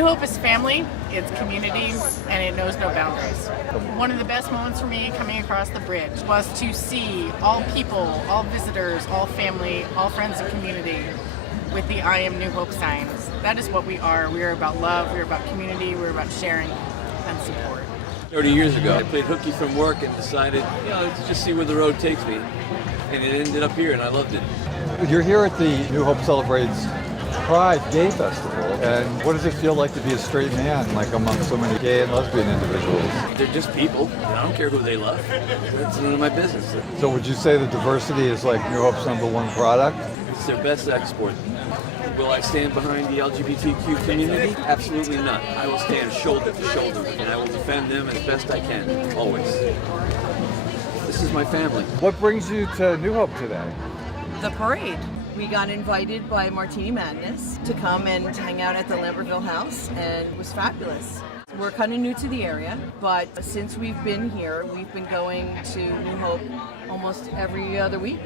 New Hope is family, it's community, and it knows no boundaries. One of the best moments for me coming across the bridge was to see all people, all visitors, all family, all friends and community with the I Am New Hope signs. That is what we are. We are about love, we're about community, we're about sharing and support. 30 years ago, I played hooky from work and decided, to just see where the road takes me. And it ended up here, and I loved it. You're here at the New Hope Celebrates Pride Gay Festival, and what does it feel like to be a straight man, like among so many gay and lesbian individuals? They're just people. I don't care who they love. That's none of my business. So would you say the diversity is like New Hope's #1 product? It's their best export. Will I stand behind the LGBTQ community? Absolutely not. I will stand shoulder to shoulder, and I will defend them as best I can, always. This is my family. What brings you to New Hope today? The parade. We got invited by Martini Madness to come and hang out at the Lambertville House, and it was fabulous. We're kind of new to the area, but since we've been here, we've been going to New Hope almost every other week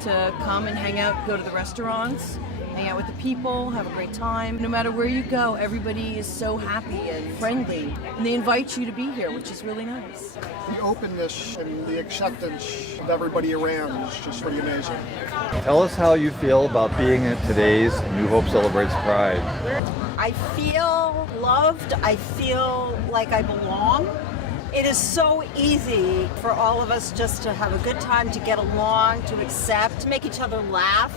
to come and hang out, go to the restaurants, hang out with the people, have a great time. No matter where you go, everybody is so happy and friendly, and they invite you to be here, which is really nice. The openness and the acceptance of everybody around is just pretty amazing. Tell us how you feel about being at today's New Hope Celebrates Pride. I feel loved. I feel like I belong. It is so easy for all of us just to have a good time, to get along, to accept, to make each other laugh.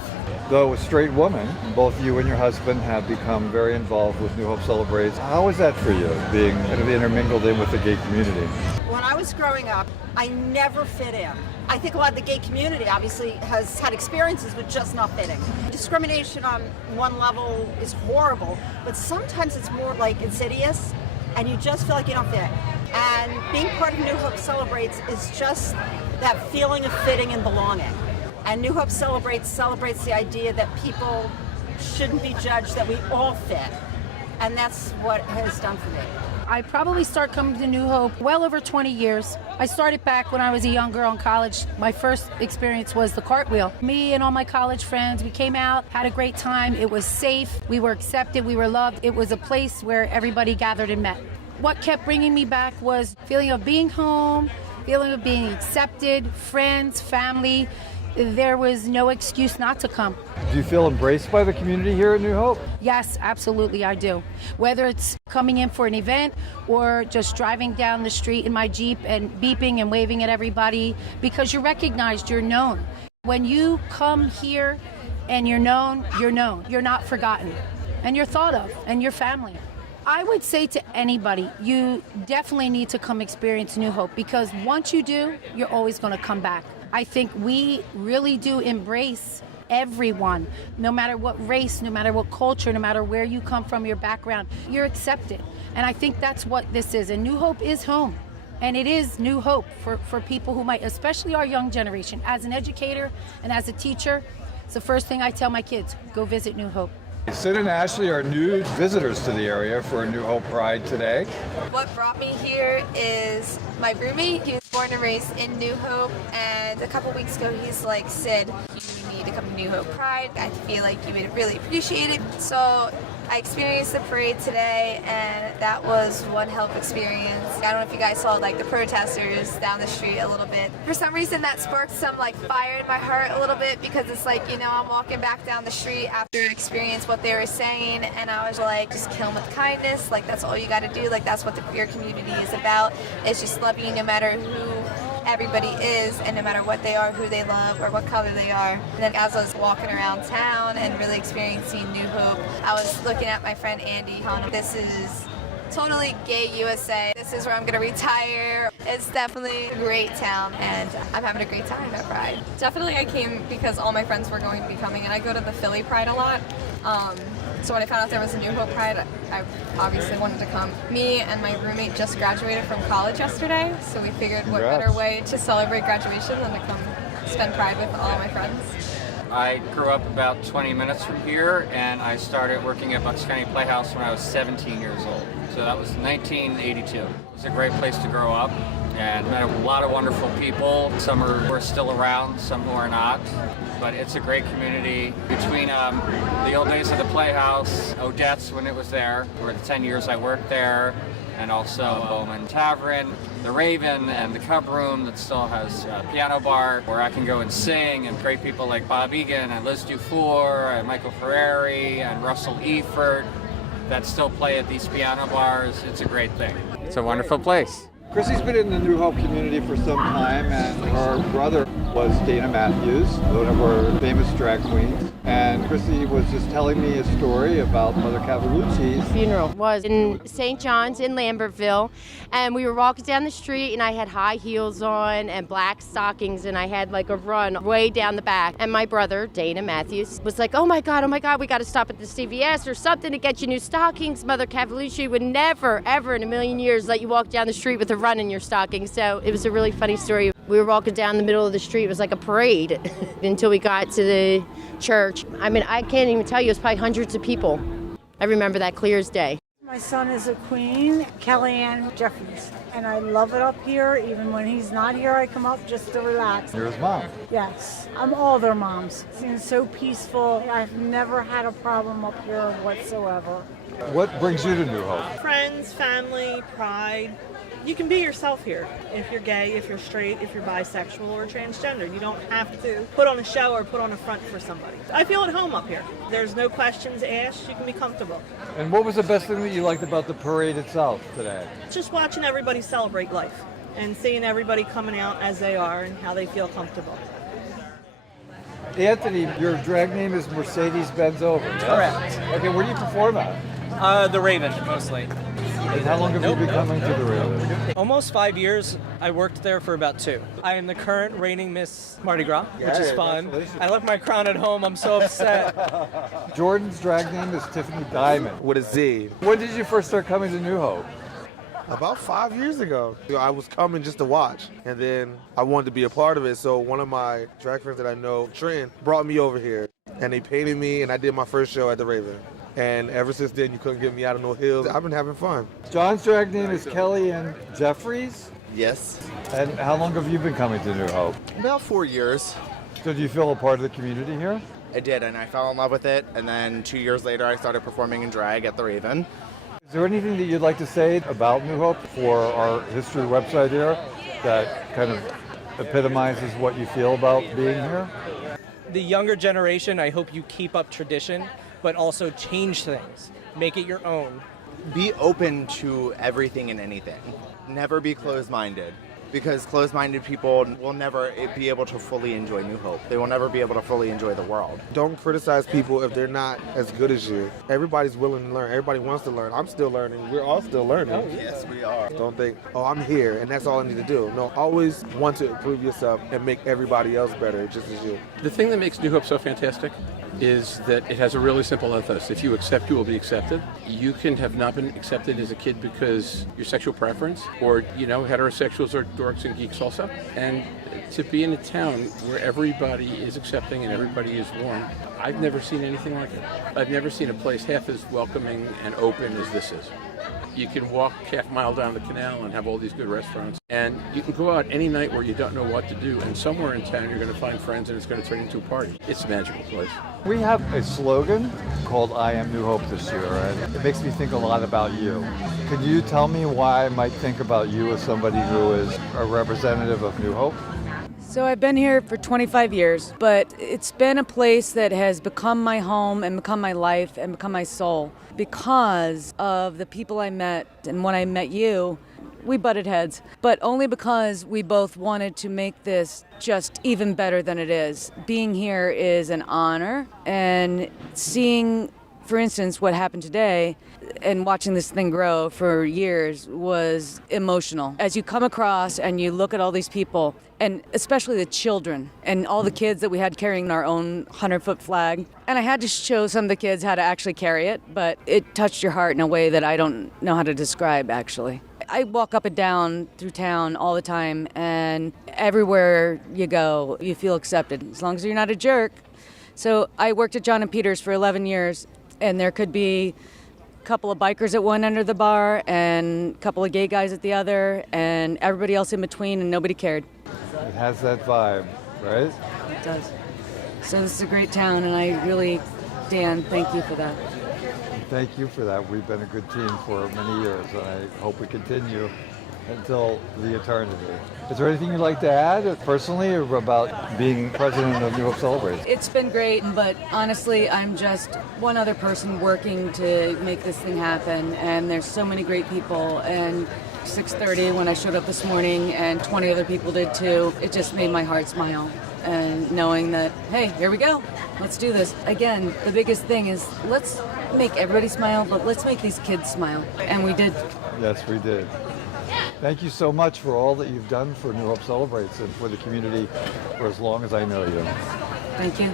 Though a straight woman, both you and your husband have become very involved with New Hope Celebrates. How is that for you, being kind of intermingled in with the gay community? When I was growing up, I never fit in. I think a lot of the gay community obviously has had experiences with just not fitting. Discrimination on one level is horrible, but sometimes it's more like insidious, and you just feel like you don't fit. And being part of New Hope Celebrates is just that feeling of fitting and belonging. And New Hope celebrates the idea that people shouldn't be judged, that we all fit. And that's what it has done for me. I probably started coming to New Hope well over 20 years. I started back when I was a young girl in college. My first experience was the cartwheel. Me and all my college friends, we came out, had a great time. It was safe. We were accepted. We were loved. It was a place where everybody gathered and met. What kept bringing me back was feeling of being home, feeling of being accepted, friends, family. There was no excuse not to come. Do you feel embraced by the community here at New Hope? Yes, absolutely, I do. Whether it's coming in for an event or just driving down the street in my Jeep and beeping and waving at everybody, because you're recognized, you're known. When you come here and you're known, you're known. You're not forgotten, and you're thought of, and you're family. I would say to anybody, you definitely need to come experience New Hope, because once you do, you're always going to come back. I think we really do embrace everyone, no matter what race, no matter what culture, no matter where you come from, your background, you're accepted. And I think that's what this is. And New Hope is home. And it is New Hope for people who might, especially our young generation. As an educator and as a teacher, it's the first thing I tell my kids, go visit New Hope. Sid and Ashley are new visitors to the area for New Hope Pride today. What brought me here is my roommate. He was born and raised in New Hope, and a couple weeks ago he's like, Sid, you need to come to New Hope Pride. I feel like you would really appreciate it. So I experienced the parade today, and that was one hell of experience. I don't know if you guys saw like the protesters down the street a little bit. For some reason that sparked some like fire in my heart a little bit, because it's like, I'm walking back down the street after experience what they were saying, and I was like, just kill them with kindness. Like, that's all you got to do. Like, that's what the queer community is about. It's just loving you no matter who everybody is, and no matter what they are, who they love, or what color they are. And then as I was walking around town and really experiencing New Hope, I was looking at my friend Andy, telling him, this is totally gay USA. This is where I'm gonna retire. It's definitely a great town, and I'm having a great time at Pride. Definitely I came because all my friends were going to be coming, and I go to the Philly Pride a lot. So when I found out there was a New Hope Pride, I obviously wanted to come. Me and my roommate just graduated from college yesterday, so we figured what better way to celebrate graduation than to come spend Pride with all my friends. I grew up about 20 minutes from here, and I started working at Bucks County Playhouse when I was 17 years old. So that was 1982. It was a great place to grow up. and met a lot of wonderful people. Some who are still around, some who are not. But it's a great community. Between the old days of the Playhouse, Odette's when it was there, for the 10 years I worked there, and also Bowman Tavern, the Raven, and the Cub Room that still has a piano bar where I can go and sing, and great people like Bob Egan and Liz Dufour and Michael Ferreri and Russell Efert that still play at these piano bars. It's a great thing. It's a wonderful place. Chrissy's been in the New Hope community for some time, and her brother was Dana Matthews, one of our famous drag queens. And Chrissy was just telling me a story about Mother Cavalucci's funeral was in St. John's in Lambertville, and we were walking down the street, and I had high heels on and black stockings, and I had like a run way down the back. And my brother, Dana Matthews, was like, oh my God, we got to stop at the CVS or something to get you new stockings. Mother Cavalucci would never, ever in a million years let you walk down the street with a run in your stockings. So it was a really funny story. We were walking down the middle of the street. It was like a parade until we got to the church. I mean, I can't even tell you, it was probably hundreds of people. I remember that clear as day. My son is a queen, Kellyanne Jeffries, and I love it up here. Even when he's not here, I come up just to relax. You're his mom. Yes, I'm all their moms. It seems so peaceful. I've never had a problem up here whatsoever. What brings you to New Hope? Friends, family, pride. You can be yourself here. If you're gay, if you're straight, if you're bisexual or transgender. You don't have to put on a show or put on a front for somebody. I feel at home up here. There's no questions asked. You can be comfortable. And what was the best thing that you liked about the parade itself today? Just watching everybody celebrate life and seeing everybody coming out as they are and how they feel comfortable. Anthony, your drag name is Mercedes Benz Over, yes? Correct. Okay, where do you perform at? The Raven, mostly. And how long have you been coming to the Raven? Almost 5 years. I worked there for about 2. I am the current reigning Miss Mardi Gras, which is fun. I left my crown at home. I'm so upset. Jordan's drag name is Tiffany Diamond. With a Z. When did you first start coming to New Hope? About 5 years ago. I was coming just to watch, and then I wanted to be a part of it, so one of my drag friends that I know, Trent, brought me over here, and they painted me, and I did my first show at the Raven. And ever since then, you couldn't get me out of no hills. I've been having fun. John's drag name is Kellyanne Jeffries? Yes. And how long have you been coming to New Hope? About 4 years. So do you feel a part of the community here? I did, and I fell in love with it, and then 2 years later, I started performing in drag at the Raven. Is there anything that you'd like to say about New Hope for our history website here that kind of epitomizes what you feel about being here? The younger generation, I hope you keep up tradition, but also change things. Make it your own. Be open to everything and anything. Never be closed-minded, because closed-minded people will never be able to fully enjoy New Hope. They will never be able to fully enjoy the world. Don't criticize people if they're not as good as you. Everybody's willing to learn. Everybody wants to learn. I'm still learning. We're all still learning. Oh, yes, we are. Don't think, oh, I'm here and that's all I need to do. No, always want to improve yourself and make everybody else better, just as you. The thing that makes New Hope so fantastic is that it has a really simple ethos. If you accept, you will be accepted. You can have not been accepted as a kid because your sexual preference, or, heterosexuals are dorks and geeks also. And to be in a town where everybody is accepting and everybody is warm, I've never seen anything like it. I've never seen a place half as welcoming and open as this is. You can walk half a mile down the canal and have all these good restaurants. And you can go out any night where you don't know what to do, and somewhere in town you're going to find friends and it's going to turn into a party. It's a magical place. We have a slogan called I Am New Hope this year, and it makes me think a lot about you. Can you tell me why I might think about you as somebody who is a representative of New Hope? So I've been here for 25 years, but it's been a place that has become my home and become my life and become my soul because of the people I met. And when I met you, we butted heads, but only because we both wanted to make this just even better than it is. Being here is an honor, and seeing, for instance, what happened today and watching this thing grow for years was emotional. As you come across and you look at all these people, and especially the children and all the kids that we had carrying our own 100-foot flag. And I had to show some of the kids how to actually carry it, but it touched your heart in a way that I don't know how to describe, actually. I walk up and down through town all the time, and everywhere you go, you feel accepted, as long as you're not a jerk. So I worked at John and Peters for 11 years, and there could be couple of bikers at one end of the bar and a couple of gay guys at the other and everybody else in between, and nobody cared. It has that vibe, right? It does. So this is a great town, and I really, Dan, thank you for that. Thank you for that. We've been a good team for many years, and I hope we continue until the eternity. Is there anything you'd like to add personally about being president of New Hope Celebrates? It's been great, but honestly, I'm just one other person working to make this thing happen, and there's so many great people, and 6:30 when I showed up this morning, and 20 other people did too, it just made my heart smile. And knowing that, hey, here we go, let's do this. Again, the biggest thing is let's make everybody smile, but let's make these kids smile. And we did. Yes, we did. Thank you so much for all that you've done for New Hope Celebrates and for the community for as long as I know you. Thank you.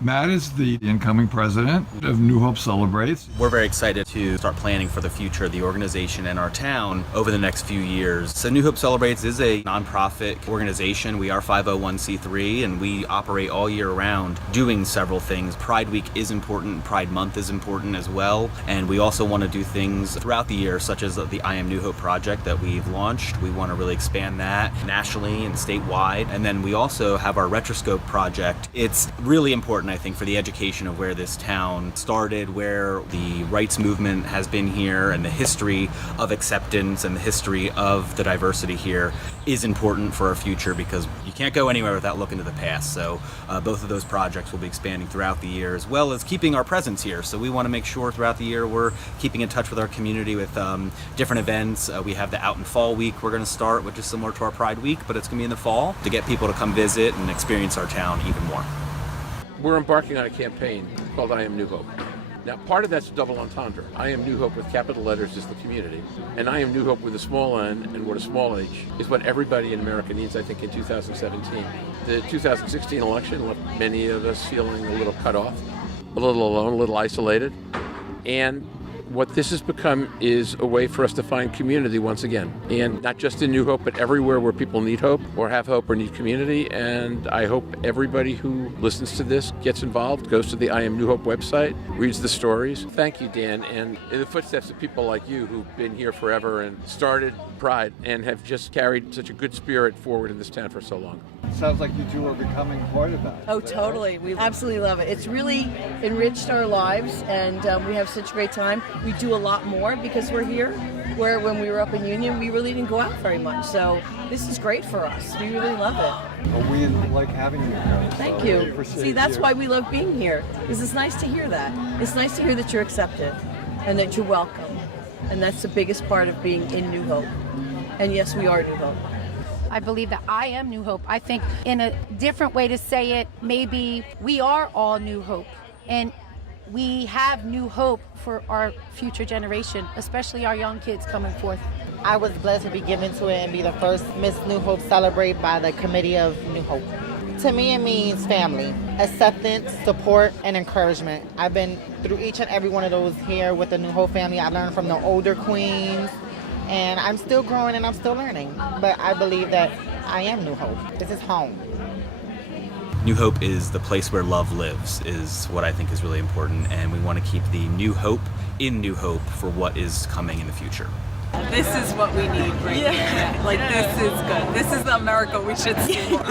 Matt is the incoming president of New Hope Celebrates. We're very excited to start planning for the future of the organization and our town over the next few years. So New Hope Celebrates is a nonprofit organization. We are 501c3 and we operate all year round doing several things. Pride Week is important, Pride Month is important as well, and we also want to do things throughout the year such as the I Am New Hope project that we've launched. We want to really expand that nationally and statewide. And then we also have our Retroscope project. It's really important, I think, for the education of where this town started, where the rights movement has been here, and the history of acceptance and the history of the diversity here is important for our future, because you can't go anywhere without looking to the past. So both of those projects will be expanding throughout the year, as well as keeping our presence here. So we want to make sure throughout the year we're keeping in touch with our community with different events. We have the Out in Fall Week we're going to start, which is similar to our Pride Week, but it's going to be in the fall to get people to come visit and experience our town even more. We're embarking on a campaign called I Am New Hope. Now, part of that's a double entendre. I Am New Hope with capital letters is the community, and I Am New Hope with a small n and with a small h is what everybody in America needs, I think, in 2017. The 2016 election left many of us feeling a little cut off, a little alone, a little isolated, and what this has become is a way for us to find community once again. And not just in New Hope, but everywhere where people need hope or have hope or need community. And I hope everybody who listens to this gets involved, goes to the I Am New Hope website, reads the stories. Thank you, Dan. And in the footsteps of people like you who've been here forever and started Pride and have just carried such a good spirit forward in this town for so long. It sounds like you two are becoming part of that. Oh, totally. We absolutely love it. It's really enriched our lives, and we have such a great time. We do a lot more because we're here, where when we were up in Union, we really didn't go out very much. So this is great for us. We really love it. Well, we like having you here. Thank so you. See, that's why we love being here, because it's nice to hear that. It's nice to hear that you're accepted and that you're welcome. And that's the biggest part of being in New Hope. And yes, we are New Hope. I believe that I am New Hope. I think in a different way to say it, maybe we are all New Hope. And we have new hope for our future generation, especially our young kids coming forth. I was blessed to be given to it and be the first Miss New Hope Celebrate by the Committee of New Hope. To me, it means family, acceptance, support, and encouragement. I've been through each and every one of those here with the New Hope family. I learned from the older queens, and I'm still growing and I'm still learning. But I believe that I am New Hope. This is home. New Hope is the place where love lives, is what I think is really important, and we want to keep the New Hope in New Hope for what is coming in the future. This is what we need right here. Like, this is good. This is the America we should see more.